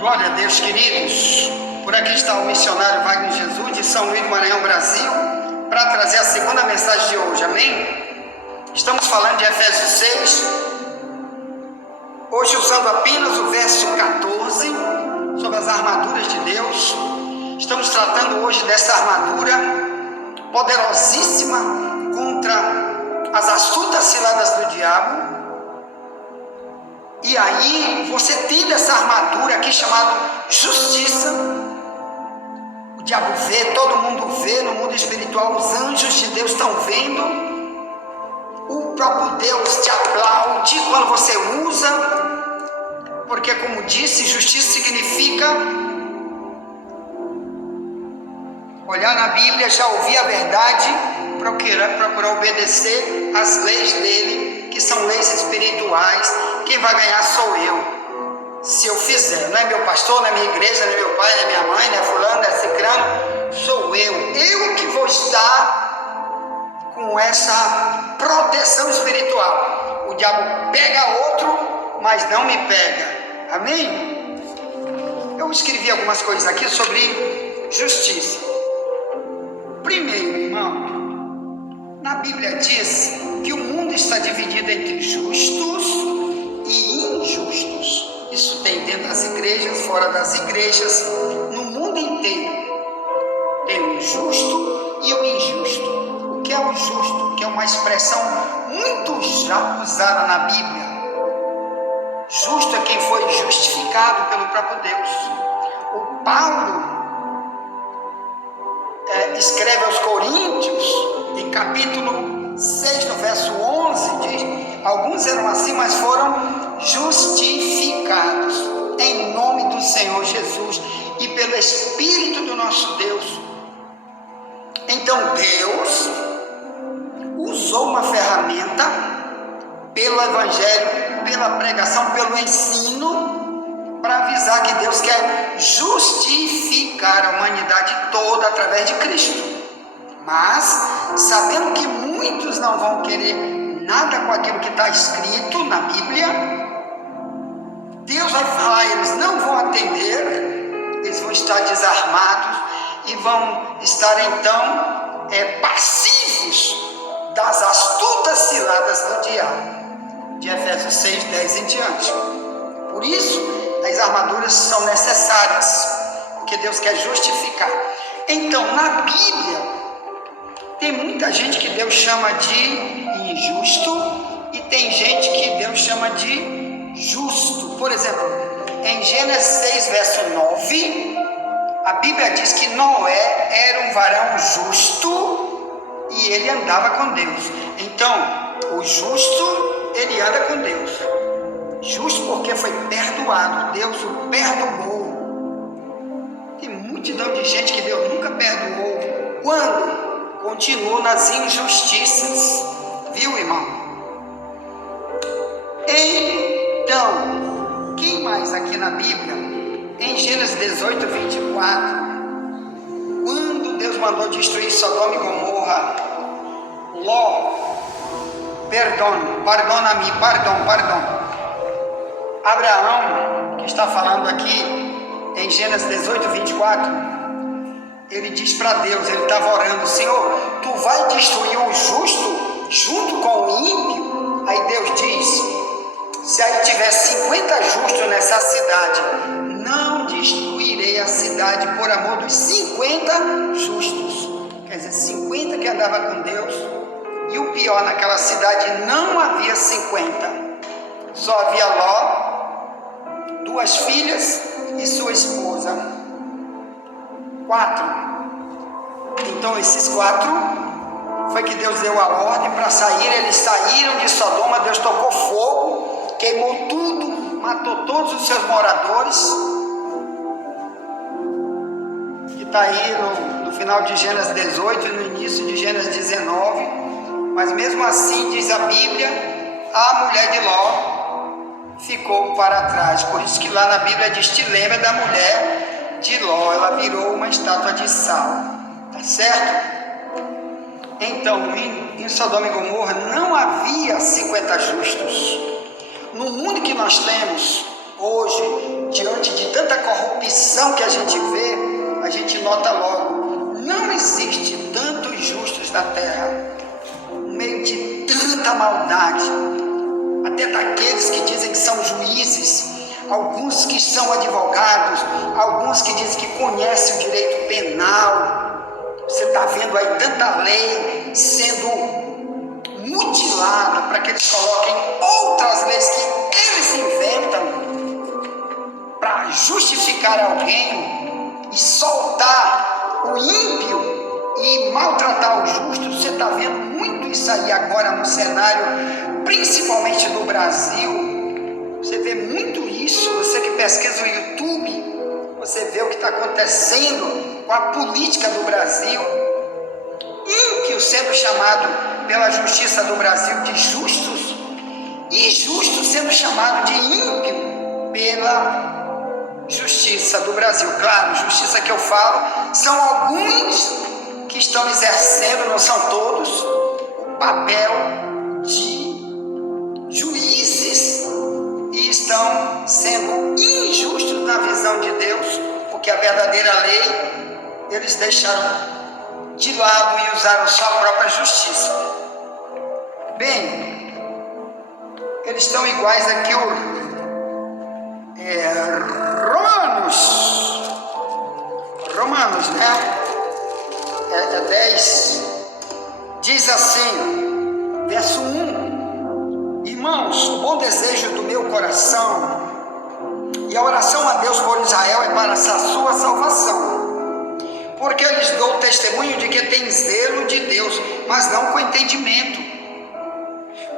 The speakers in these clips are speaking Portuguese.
Glória a Deus, queridos. Por aqui está o missionário Wagner Jesus, de São Luís do Maranhão, Brasil, para trazer a segunda mensagem de hoje, amém? Estamos falando de Efésios 6, hoje usando apenas o verso 14, sobre as armaduras de Deus. Estamos tratando hoje dessa armadura poderosíssima contra as astutas ciladas do diabo. E aí você tem essa armadura aqui chamada justiça. O diabo vê, todo mundo vê no mundo espiritual, os anjos de Deus estão vendo. O próprio Deus te aplaude quando você usa, porque, como disse, justiça significa olhar na Bíblia, já ouvir a verdade, procurar obedecer às leis dele, que são leis espirituais. Quem vai ganhar sou eu, se eu fizer. Não é meu pastor, não é minha igreja, não é meu pai, não é minha mãe, não é fulano, não é cicrano. Sou eu que vou estar com essa proteção espiritual. O diabo pega outro, mas não me pega. Amém? Eu escrevi algumas coisas aqui sobre justiça. Primeiro, irmão, na Bíblia diz que o mundo está dividido entre justos e injustos. Isso tem dentro das igrejas, fora das igrejas, no mundo inteiro. Tem o justo e o injusto. O que é o justo? Que é uma expressão muito já usada na Bíblia. Justo é quem foi justificado pelo próprio Deus. O Paulo escreve aos Coríntios, em capítulo 6, no verso 11, diz: alguns eram assim, mas foram justificados em nome do Senhor Jesus e pelo Espírito do nosso Deus. Então Deus usou uma ferramenta pelo Evangelho, pela pregação, pelo ensino, para avisar que Deus quer justificar a humanidade toda através de Cristo. Mas, sabendo que muitos não vão querer nada com aquilo que está escrito na Bíblia, Deus vai falar, eles não vão atender, eles vão estar desarmados e vão estar então passivos das astutas ciladas do diabo, de Efésios 6, 10 em diante. Por isso, as armaduras são necessárias, porque Deus quer justificar. Então, na Bíblia, tem muita gente que Deus chama de injusto e tem gente que Deus chama de justo. Por exemplo, em Gênesis 6, verso 9, a Bíblia diz que Noé era um varão justo e ele andava com Deus. Então, o justo, ele anda com Deus. Justo porque foi perdoado, Deus o perdoou. Tem multidão de gente que Deus nunca perdoou. Quando? Continuou nas injustiças. Viu, irmão? Então, quem mais aqui na Bíblia? Em Gênesis 18, 24, quando Deus mandou destruir Sodoma e Gomorra, perdão. Abraão, que está falando aqui em Gênesis 18, 24, ele diz para Deus, ele estava orando: Senhor, tu vai destruir o justo junto com o ímpio? Aí Deus diz: se aí tiver 50 justos nessa cidade, não destruirei a cidade por amor dos 50 justos. Quer dizer, 50 que andava com Deus. E o pior, naquela cidade não havia 50, só havia Ló, 2 filhas e sua esposa. 4. Então esses 4 foi que Deus deu a ordem para sair. Eles saíram de Sodoma, Deus tocou fogo, queimou tudo, matou todos os seus moradores. Que está aí no final de Gênesis 18 e no início de Gênesis 19. Mas mesmo assim, diz a Bíblia, a mulher de Ló ficou para trás. Por isso que lá na Bíblia diz: te lembra da mulher de Ló, ela virou uma estátua de sal. Tá certo? Então, em Sodoma e Gomorra não havia 50 justos. No mundo que nós temos, Hoje, diante de tanta corrupção que a gente vê, a gente nota logo, não existe tantos justos na terra, no meio de tanta maldade, até daqueles que dizem que são juízes, alguns que são advogados, alguns que dizem que conhecem o direito penal. Você está vendo aí tanta lei sendo mutilada para que eles coloquem outras leis que eles inventam para justificar alguém e soltar o ímpio e maltratar o justo. Você está vendo muito isso aí agora no cenário, principalmente no Brasil. Você vê muito isso. Você que pesquisa o YouTube, você vê o que está acontecendo com a política do Brasil. Ímpio sendo chamado pela justiça do Brasil de justos, e justos sendo chamado de ímpio pela justiça do Brasil. Claro, justiça que eu falo, são alguns que estão exercendo, não são todos, o papel de juízes e estão sendo injustos na visão de Deus, porque a verdadeira lei eles deixaram de lado e usaram sua própria justiça. Bem, eles estão iguais aqui Romanos, né? 10, diz assim, verso 1: Irmãos, o bom desejo do meu coração e a oração a Deus por Israel é para a sua salvação, porque eu lhes dou testemunho de que tem zelo de Deus, mas não com entendimento.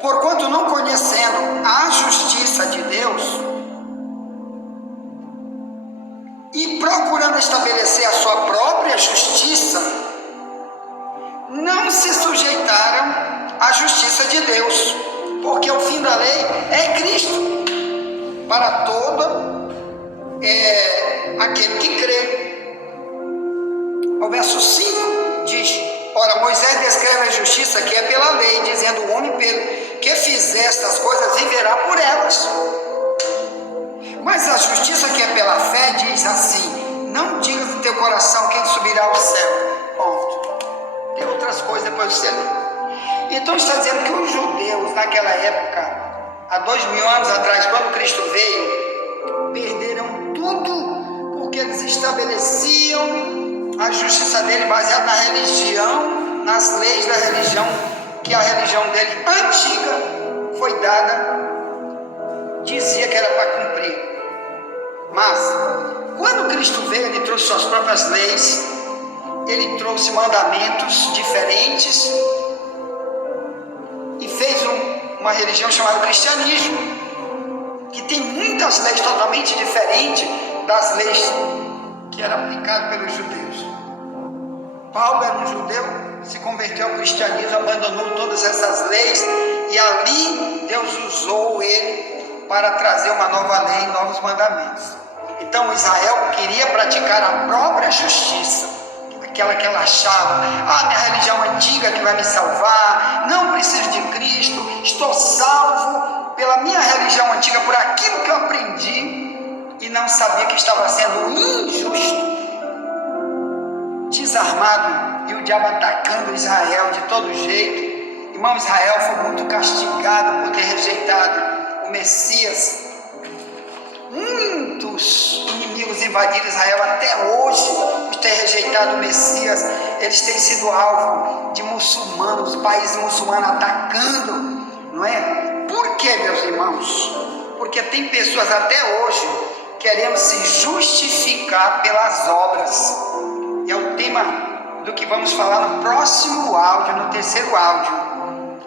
Porquanto não conhecendo a justiça de Deus e procurando estabelecer a sua própria justiça, não se sujeitaram à justiça de Deus, porque o fim da lei é Cristo para todo aquele que crê. O verso 5 diz: Ora, Moisés descreve a justiça que é pela lei, dizendo: o homem que fizer estas coisas viverá por elas. Mas a justiça que é pela fé diz assim: não digas no teu coração quem subirá ao céu. Ponto. Tem outras coisas depois você lê. Então está dizendo que os judeus naquela época, há 2000 anos atrás, quando Cristo veio, perderam tudo, porque eles estabeleciam a justiça dele baseada na religião, nas leis da religião, que a religião dele antiga foi dada, dizia que era para cumprir. Mas quando Cristo veio, ele trouxe suas próprias leis, ele trouxe mandamentos diferentes e fez uma religião chamada cristianismo, que tem muitas leis totalmente diferentes das leis que eram aplicadas pelos judeus. Paulo era um judeu, se converteu ao cristianismo, abandonou todas essas leis e ali Deus usou ele para trazer uma nova lei e novos mandamentos. Então Israel queria praticar a própria justiça, aquela que ela achava: minha religião antiga que vai me salvar, não preciso de Cristo, estou salvo pela minha religião antiga, por aquilo que eu aprendi, e não sabia que estava sendo injusto, desarmado, e o diabo atacando Israel de todo jeito. Irmão, Israel foi muito castigado por ter rejeitado o Messias. Muitos inimigos invadiram Israel até hoje por ter rejeitado o Messias. Eles têm sido alvo de muçulmanos, países muçulmanos atacando, não é? Por quê, meus irmãos? Porque tem pessoas até hoje querendo se justificar pelas obras. E é o tema do que vamos falar no próximo áudio, no terceiro áudio: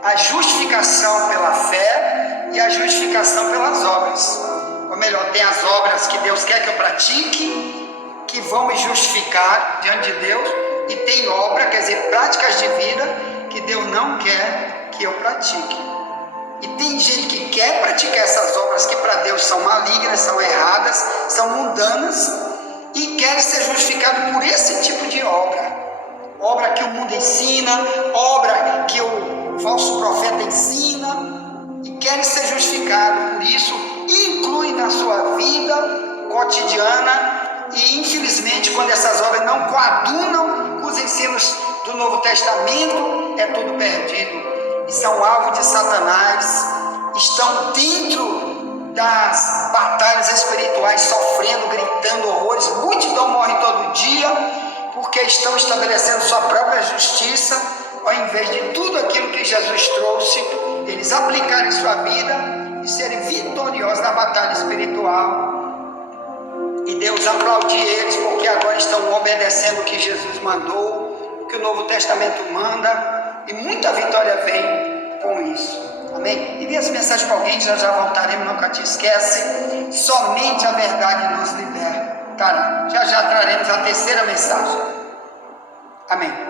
a justificação pela fé e a justificação pelas obras. Ou melhor, tem as obras que Deus quer que eu pratique, que vão me justificar diante de Deus, e tem obra, quer dizer, práticas de vida, que Deus não quer que eu pratique. E tem gente que quer praticar essas obras que para Deus são malignas, são erradas, são mundanas, e quer ser justificado por esse tipo de obra. Obra que o mundo ensina, obra que o falso profeta ensina, e quer ser justificado por isso, inclui na sua vida cotidiana e, infelizmente, quando essas obras não coadunam com os ensinos do Novo Testamento, é tudo perdido. E são alvo de Satanás, estão dentro das batalhas espirituais, sofrendo, gritando horrores. Multidão morre todo dia, porque estão estabelecendo sua própria justiça, ao invés de tudo aquilo que Jesus trouxe, eles aplicarem sua vida e serem vitoriosos na batalha espiritual. E Deus aplaudir eles, porque agora estão obedecendo o que Jesus mandou, o que o Novo Testamento manda, e muita vitória vem com isso. Amém? Envie essa mensagem para alguém, já voltaremos, nunca te esquece. Somente a verdade nos libertará. Já traremos a terceira mensagem. Amém.